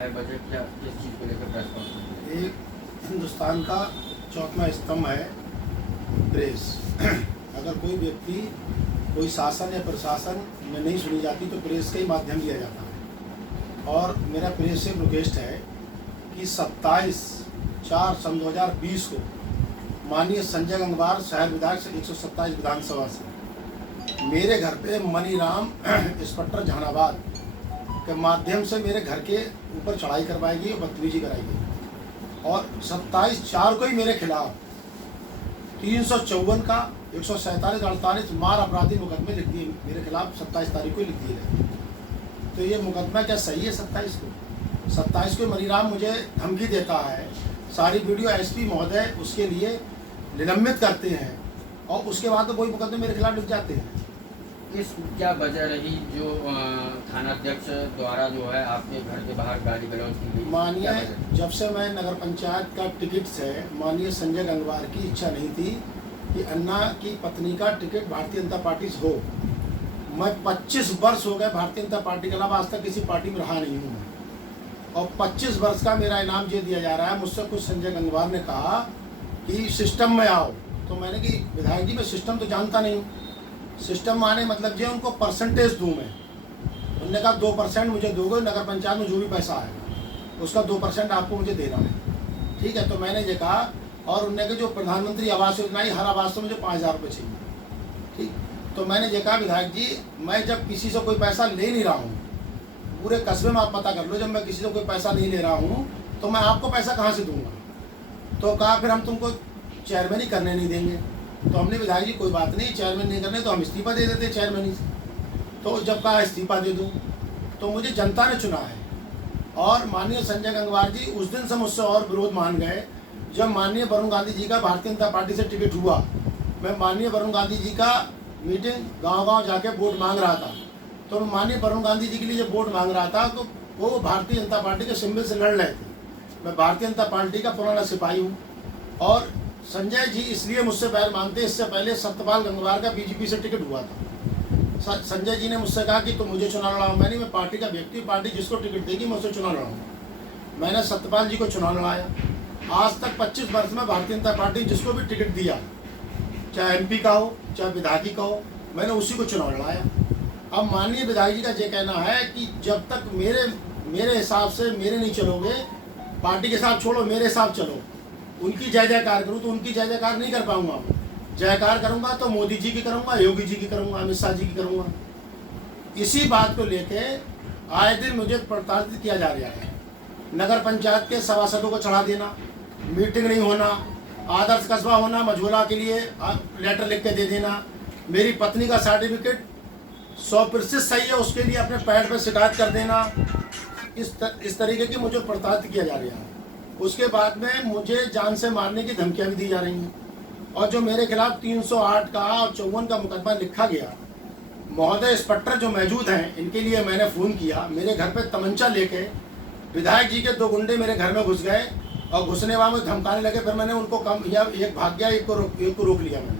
Budget क्या किस चीज़ को लेकर प्रेस कॉन्फ्रेंस? एक हिंदुस्तान का चौथा स्तंभ है प्रेस। अगर कोई व्यक्ति कोई शासन या प्रशासन में नहीं सुनी जाती तो प्रेस का ही माध्यम लिया जाता है। और मेरा प्रेस से रिक्वेस्ट है कि 27/4/2020 को माननीय संजय गंगवार शहर विधायक से 127 विधानसभा से मेरे घर पे मनीराम इंस्पेक्टर जहानाबाद के माध्यम से मेरे घर के ऊपर चढ़ाई करवाएगी और बदतमीजी कराएगी। और 27/4 को ही मेरे खिलाफ 354 का 147-48 मार अपराधी मुकदमे लिख दिए मेरे खिलाफ। 27 तारीख को लिख दिए गए। तो ये मुकदमा क्या सही है? 27 को मनीराम मुझे धमकी देता है, सारी वीडियो एसपी महोदय उसके लिए निलंबित करते हैं और उसके बाद तो वही मुकदमे मेरे खिलाफ लिख जाते हैं। इस क्या वजह रही जो थानाध्यक्ष द्वारा जो है आपके घर के बाहर गाली गलौज की गई? माननीय जब से मैं नगर पंचायत का टिकट से माननीय संजय गंगवार की इच्छा नहीं थी कि अन्ना की पत्नी का टिकट भारतीय जनता पार्टी से हो। मैं 25 वर्ष हो गए भारतीय जनता पार्टी के अलावा आज तक किसी पार्टी में रहा नहीं हूँ और 25 वर्ष का मेरा इनाम ये दिया जा रहा है। मुझसे कुछ संजय गंगवार ने कहा कि सिस्टम में आओ, तो मैंने कि विधायक जी मैं सिस्टम तो जानता नहीं हूँ। सिस्टम आने मतलब जो उनको परसेंटेज दूँ मैं। उन्होंने कहा 2% मुझे दोगे, नगर पंचायत में जो भी पैसा आएगा उसका 2% आपको मुझे देना है। ठीक है, तो मैंने ये कहा। और उन्होंने कहा जो प्रधानमंत्री आवास योजना आई, हर आवास से मुझे 5,000 रुपये चाहिए। ठीक, तो मैंने ये कहा विधायक जी मैं जब किसी से कोई पैसा ले नहीं रहा हूँ, पूरे कस्बे में आप पता कर लो, जब मैं किसी से कोई पैसा नहीं ले रहा हूँ तो मैं आपको पैसा कहाँ से दूँगा? तो कहा फिर हम तुमको चेयरमैन ही करने नहीं देंगे। तो हमने विधायक जी कोई बात नहीं, चेयरमैन नहीं करने तो हम इस्तीफा दे देते चेयरमैन से। तो जब कहा इस्तीफा दे दूँ तो मुझे जनता ने चुना है। और माननीय संजय गंगवार जी उस दिन से मुझसे और विरोध मान गए जब माननीय वरुण गांधी जी का भारतीय जनता पार्टी से टिकट हुआ। मैं माननीय वरुण गांधी जी का मीटिंग गांव-गांव जाके वोट मांग रहा था। तो माननीय वरुण गांधी जी के लिए जब वोट मांग रहा था तो वो भारतीय जनता पार्टी के सिंबल से लड़ रहे थे। मैं भारतीय जनता पार्टी का पुराना सिपाही हूँ और संजय जी इसलिए मुझसे बैर मानते। इससे पहले सत्यपाल गंगवार का बीजेपी से टिकट हुआ था। संजय जी ने मुझसे कहा कि तुम मुझे चुनाव लड़ाओ। मैंने मैं पार्टी का व्यक्ति, पार्टी जिसको टिकट देगी मैं उससे चुनाव लड़ाऊंगा। मैंने सत्यपाल जी को चुनाव लड़ाया। आज तक 25 वर्ष में भारतीय जनता पार्टी जिसको भी टिकट दिया, चाहे एमपी का हो चाहे विधायकी का हो, मैंने उसी को चुनाव लड़ाया। अब माननीय विधायक जी का ये कहना है कि जब तक मेरे हिसाब से मेरे नहीं चलोगे, पार्टी के साथ छोड़ो मेरे हिसाब चलो, उनकी जय जयकार करूँ तो उनकी जय जयकार नहीं कर पाऊंगा। जयकार करूंगा तो मोदी जी की करूंगा, योगी जी की करूंगा, अमित शाह जी की करूंगा। इसी बात को लेके आए दिन मुझे प्रताड़ित किया जा रहा है। नगर पंचायत के सभासदों को चढ़ा देना, मीटिंग नहीं होना, आदर्श कस्बा होना, मझोला के लिए लेटर लिख के दे देना, मेरी पत्नी का सर्टिफिकेट 100% सही है उसके लिए अपने पैड पर शिकायत कर देना। इस तरीके की मुझे प्रताड़ित किया जा रहा है। उसके बाद में मुझे जान से मारने की धमकियां भी दी जा रही हैं। और जो मेरे खिलाफ 308 का और 54 का मुकदमा लिखा गया, महोदय इंस्पेक्टर जो मौजूद हैं इनके लिए मैंने फ़ोन किया। मेरे घर पे तमंचा लेके विधायक जी के 2 गुंडे मेरे घर में घुस गए और घुसने वाले धमकाने लगे। फिर मैंने उनको कम या एक भाग गया, एक को रोक लिया मैंने,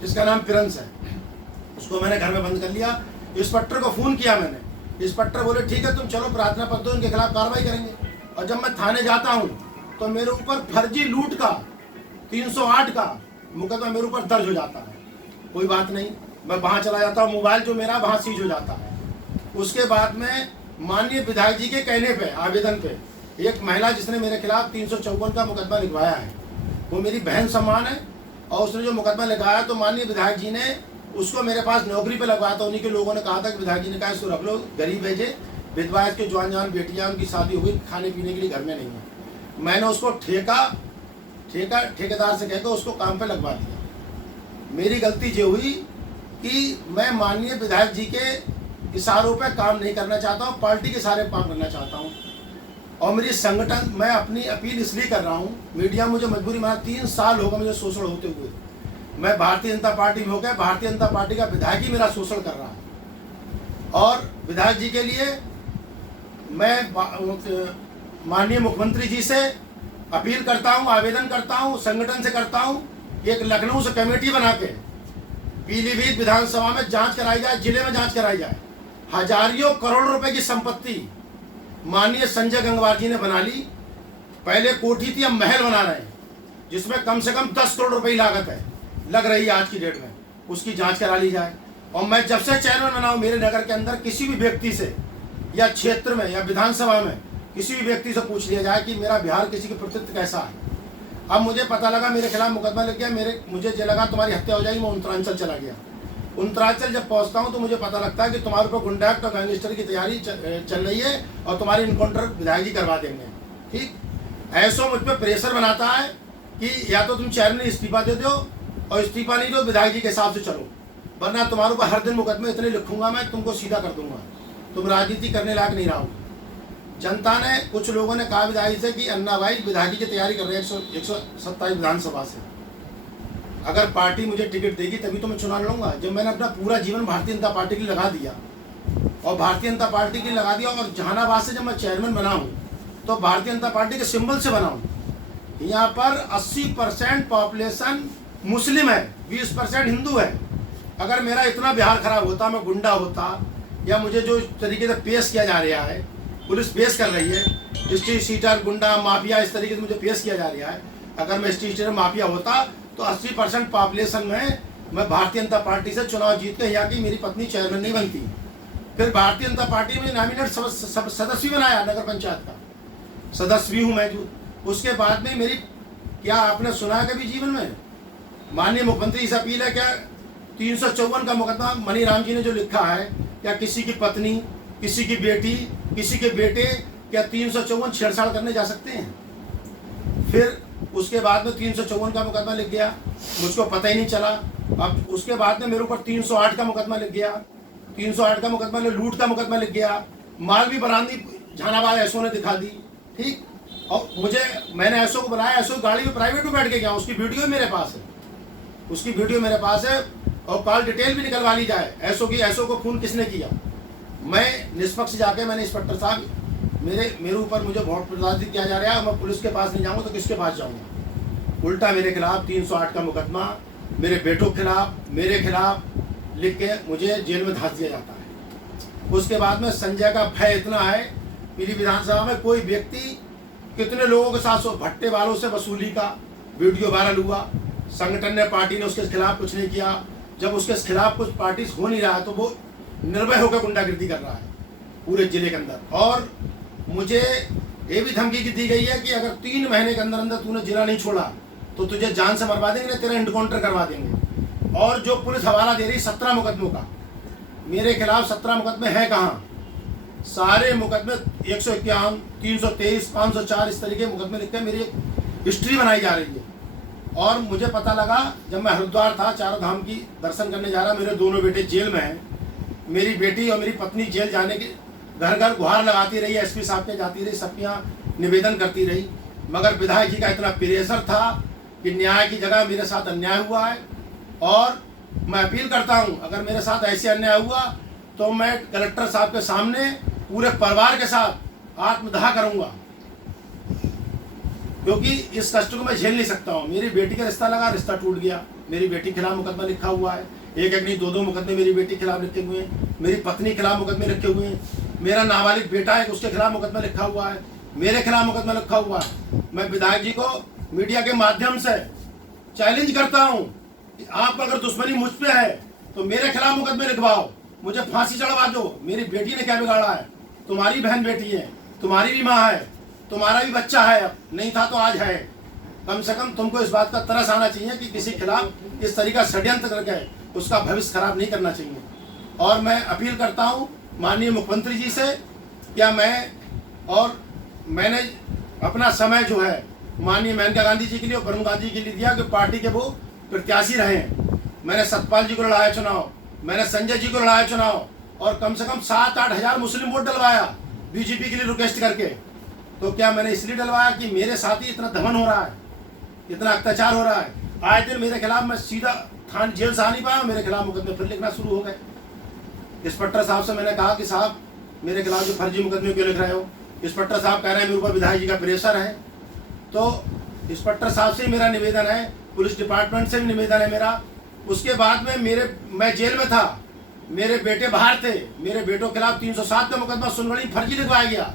जिसका नाम प्रिंस है। उसको मैंने घर में बंद कर लिया। इंस्पेक्टर को फ़ोन किया मैंने। इंस्पेक्टर बोले ठीक है तुम चलो प्रार्थना पत्र दो, इनके खिलाफ कार्रवाई करेंगे। और जब मैं थाने जाता हूँ तो मेरे ऊपर फर्जी लूट का 308 का मुकदमा मेरे ऊपर दर्ज हो जाता है। कोई बात नहीं, मैं वहाँ चला जाता हूँ, मोबाइल जो मेरा वहाँ सीज हो जाता है। उसके बाद में माननीय विधायक जी के कहने पे, आवेदन पे, एक महिला जिसने मेरे खिलाफ 354 का मुकदमा लिखवाया है, वो मेरी बहन समान है और उसने जो मुकदमा लिखवाया तो माननीय विधायक जी ने उसको मेरे पास नौकरी पे लगवाया था। उन्हीं के लोगों ने कहा था कि विधायक जी ने कहा इसको रख लो, गरीब भेजे, विधवा के जवान बेटियाँ उनकी शादी हुई, खाने पीने के लिए घर में नहीं है। मैंने उसको ठेकेदार से कहकर उसको काम पे लगवा दिया। मेरी गलती ये हुई कि मैं माननीय विधायक जी के इशारों पे काम नहीं करना चाहता हूँ, पार्टी के सारे काम करना चाहता हूँ। और मेरी संगठन, मैं अपनी अपील इसलिए कर रहा हूँ, मीडिया मुझे मजबूरी में 3 साल हो गए मुझे शोषण होते हुए। मैं भारतीय जनता पार्टी में हो गया, भारतीय जनता पार्टी का विधायक ही मेरा शोषण कर रहा है। और विधायक जी के लिए मैं माननीय मुख्यमंत्री जी से अपील करता हूं, आवेदन करता हूं, संगठन से करता हूं, एक लखनऊ से कमेटी बना के पीलीभीत विधानसभा में जांच कराई जाए, जिले में जांच कराई जाए। हजारियों करोड़ रुपए की संपत्ति माननीय संजय गंगवार जी ने बना ली। पहले कोठी थी, अब महल बना रहे हैं, जिसमें कम से कम 10 करोड़ रुपए लागत है, लग रही है आज की डेट में। उसकी जांच करा ली जाए। और मैं जब से चेयरमैन बना हूं, मेरे नगर के अंदर किसी भी व्यक्ति से या क्षेत्र में या विधानसभा में किसी भी व्यक्ति से पूछ लिया जाए कि मेरा बिहार किसी के प्रति कैसा है। अब मुझे पता लगा मेरे खिलाफ मुकदमा लग गया, मुझे जो लगा तुम्हारी हत्या हो जाएगी, मैं उत्तरांचल चला गया। उत्तरांचल जब पहुंचता हूं तो मुझे पता लगता है कि तुम्हारे ऊपर गुंडागर्दी और गैंगस्टर की तैयारी चल रही है और तुम्हारी इनकाउंटर विधायक जी करवा देंगे। ठीक, ऐसो मुझ पर प्रेशर बनाता है कि या तो तुम चेयरमैन इस्तीफा दे दो, और इस्तीफा नहीं दो विधायक जी के हिसाब से चलो, वरना तुम्हारे ऊपर हर दिन मुकदमे इतने लिखूंगा मैं, तुमको सीधा कर दूंगा, तुम राजनीति करने लायक नहीं रहोगे। जनता ने, कुछ लोगों ने कहा विधायक से कि अन्ना भाई विधायक जी की तैयारी कर रहे हैं 127 विधानसभा से, अगर पार्टी मुझे टिकट देगी तभी तो मैं चुनाव लड़ूंगा। जब मैंने अपना पूरा जीवन भारतीय जनता पार्टी के लिए लगा दिया और भारतीय जनता पार्टी के लिए लगा दिया, और जहानाबाद से जब मैं चेयरमैन बना हूँ तो भारतीय जनता पार्टी के सिंबल से बना हूँ। यहाँ पर 80% पॉपुलेशन मुस्लिम है, 20% हिंदू है। अगर मेरा इतना बिहार खराब होता, मैं गुंडा होता, या मुझे जो तरीके से पेश किया जा रहा है, पुलिस पेश कर रही है स्ट्रीट शीटर, गुंडा, माफिया, इस तरीके से मुझे पेश किया जा रहा है, अगर मैं स्ट्रीट शीटर माफिया होता तो 80% पॉपुलेशन में मैं भारतीय जनता पार्टी से चुनाव जीत के यहाँ की मेरी पत्नी चेयरमैन नहीं बनती। फिर भारतीय जनता पार्टी में नॉमिनेट सदस्य भी बनाया, नगर पंचायत का सदस्य भी हूँ मैं। जो उसके बाद में मेरी, क्या आपने सुना है कभी जीवन में माननीय मुख्यमंत्री से अपील है क्या 354 का मुकदमा मनी राम जी ने जो लिखा है, क्या किसी की पत्नी, किसी की बेटी, किसी के बेटे क्या 354 छेड़छाड़ करने जा सकते हैं? फिर उसके बाद में 354 का मुकदमा लिख गया, मुझको पता ही नहीं चला। अब उसके बाद में मेरे ऊपर 308 का मुकदमा लिख गया, 308 का मुकदमा, लूट का मुकदमा लिख गया, माल भी बरामदी जहानाबाद एसओ ने दिखा दी। ठीक, और मैंने एसओ को बुलाया, एसओ गाड़ी में प्राइवेट में बैठ के गया, उसकी वीडियो मेरे पास है, उसकी वीडियो मेरे पास है, और कॉल डिटेल भी निकलवा ली जाए एसओ की, एसओ को खून किसने किया। मैं निष्पक्ष जाके, मैंने इंस्पेक्टर साहब मेरे ऊपर मुझे बहुत प्रताड़ित किया जा रहा है, मैं पुलिस के पास नहीं जाऊंगा तो किसके पास जाऊंगा। उल्टा मेरे खिलाफ 308 का मुकदमा, मेरे बेटों के खिलाफ, मेरे खिलाफ लिख के मुझे जेल में धंस दिया जाता है। उसके बाद में संजय का भय इतना है, मेरी विधानसभा में कोई व्यक्ति कितने लोगों के साथ भट्टे वालों से वसूली का वीडियो वायरल हुआ, संगठन ने, पार्टी ने उसके खिलाफ कुछ नहीं किया। जब उसके खिलाफ कुछ पार्टी हो नहीं रहा है तो वो निर्भय होकर गुंडागिर्दी कर रहा है पूरे जिले के अंदर। और मुझे ये भी धमकी दी गई है कि अगर 3 महीने के अंदर अंदर तूने जिला नहीं छोड़ा तो तुझे जान से मरवा देंगे, तेरा एनकाउंटर करवा देंगे। और जो पुलिस हवाला दे रही 17 मुकदमों का, मेरे खिलाफ 17 मुकदमे हैं कहाँ? सारे मुकदमे 151, 323, 504 इस तरीके मुकदमे लिख के मेरी हिस्ट्री बनाई जा रही है। और मुझे पता लगा जब मैं हरिद्वार था, चारों धाम की दर्शन करने जा रहा, मेरे दोनों बेटे जेल में हैं, मेरी बेटी और मेरी पत्नी जेल जाने की घर घर गुहार लगाती रही, एसपी साहब के जाती रही, सबकियाँ निवेदन करती रही, मगर विधायक जी का इतना प्रेशर था कि न्याय की जगह मेरे साथ अन्याय हुआ है। और मैं अपील करता हूँ, अगर मेरे साथ ऐसे अन्याय हुआ तो मैं कलेक्टर साहब के सामने पूरे परिवार के साथ आत्मदाह करूँगा, क्योंकि इस कष्ट को मैं झेल नहीं सकता हूँ। मेरी बेटी का रिश्ता लगा, रिश्ता टूट गया, मेरी बेटी के खिलाफ मुकदमा लिखा हुआ है, एक नहीं 2 मुकदमे मेरी बेटी के खिलाफ लिखे हुए हैं, मेरी पत्नी के खिलाफ मुकदमे लिखे हुए हैं, मेरा नाबालिग बेटा है उसके खिलाफ मुकदमा लिखा हुआ है, मेरे खिलाफ मुकदमा लिखा हुआ है। मैं विधायक जी को मीडिया के माध्यम से चैलेंज करता हूँ कि आप अगर दुश्मनी मुझ पे है तो मेरे खिलाफ मुकदमे लिखवाओ, मुझे फांसी चढ़वा दो। मेरी बेटी ने क्या बिगाड़ा है? तुम्हारी बहन बेटी है, तुम्हारी भी माँ है, तुम्हारा भी बच्चा है, अब नहीं था तो आज है। कम से कम तुमको इस बात का तरस आना चाहिए कि किसी खिलाफ इस तरीका षड्यंत्र करके उसका भविष्य खराब नहीं करना चाहिए। और मैं अपील करता हूँ माननीय मुख्यमंत्री जी से, क्या मैंने अपना समय जो है माननीय मेनका गांधी जी के लिए और वरुण गांधी जी के लिए दिया कि पार्टी के वो प्रत्याशी रहे। मैंने सतपाल जी को लड़ाया चुनाव, मैंने संजय जी को लड़ाया चुनाव, और कम से कम 7-8 हज़ार मुस्लिम वोट डलवाया बीजेपी के लिए रिक्वेस्ट करके। तो क्या मैंने इसलिए डलवाया कि मेरे साथ ही इतना दमन हो रहा है, इतना अत्याचार हो रहा है, आए दिन मेरे खिलाफ, मैं सीधा थाने जेल से आ नहीं पाया, मेरे खिलाफ मुकदमे फिर लिखना शुरू हो गए। इंस्पेक्टर साहब से मैंने कहा कि साहब मेरे खिलाफ जो फर्जी मुकदमे क्यों लिख रहे हो? इंस्पेक्टर साहब कह रहे हैं मेरे ऊपर विधायक जी का प्रेशर है। तो इंस्पेक्टर साहब से मेरा निवेदन है, पुलिस डिपार्टमेंट से भी निवेदन है मेरा। उसके बाद में मैं जेल में था, मेरे बेटे बाहर थे, मेरे बेटों के खिलाफ 307 का मुकदमा सुनवणी फर्जी लिखवाया गया।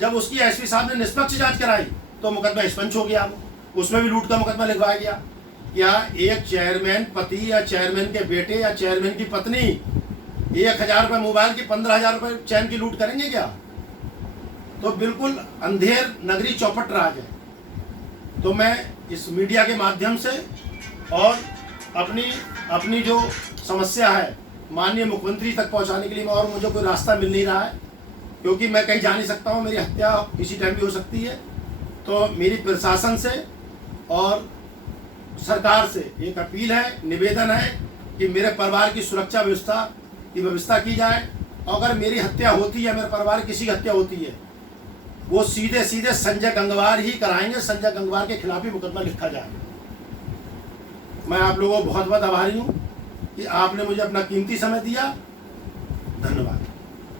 जब उसकी एसपी साहब ने निष्पक्ष जांच कराई तो मुकदमा एक्सपंच हो गया, उसमें भी लूट का मुकदमा लिखवाया गया। क्या एक चेयरमैन पति या चेयरमैन के बेटे या चेयरमैन की पत्नी 1000 रुपये मोबाइल की 15,000 रुपये चैन की लूट करेंगे क्या? तो बिल्कुल अंधेर नगरी चौपट राज है। तो मैं इस मीडिया के माध्यम से और अपनी जो समस्या है माननीय मुख्यमंत्री तक पहुंचाने के लिए, और मुझे कोई रास्ता मिल नहीं रहा है क्योंकि मैं कहीं जा नहीं सकता हूं, मेरी हत्या किसी टाइम भी हो सकती है। तो मेरी प्रशासन से और सरकार से एक अपील है, निवेदन है कि मेरे परिवार की सुरक्षा व्यवस्था की जाए। अगर मेरी हत्या होती है, मेरे परिवार किसी की हत्या होती है, वो सीधे संजय गंगवार ही कराएंगे, संजय गंगवार के खिलाफ ही मुकदमा लिखा जाएगा। मैं आप लोगों को बहुत बहुत आभारी हूँ कि आपने मुझे अपना कीमती समय दिया। धन्यवाद।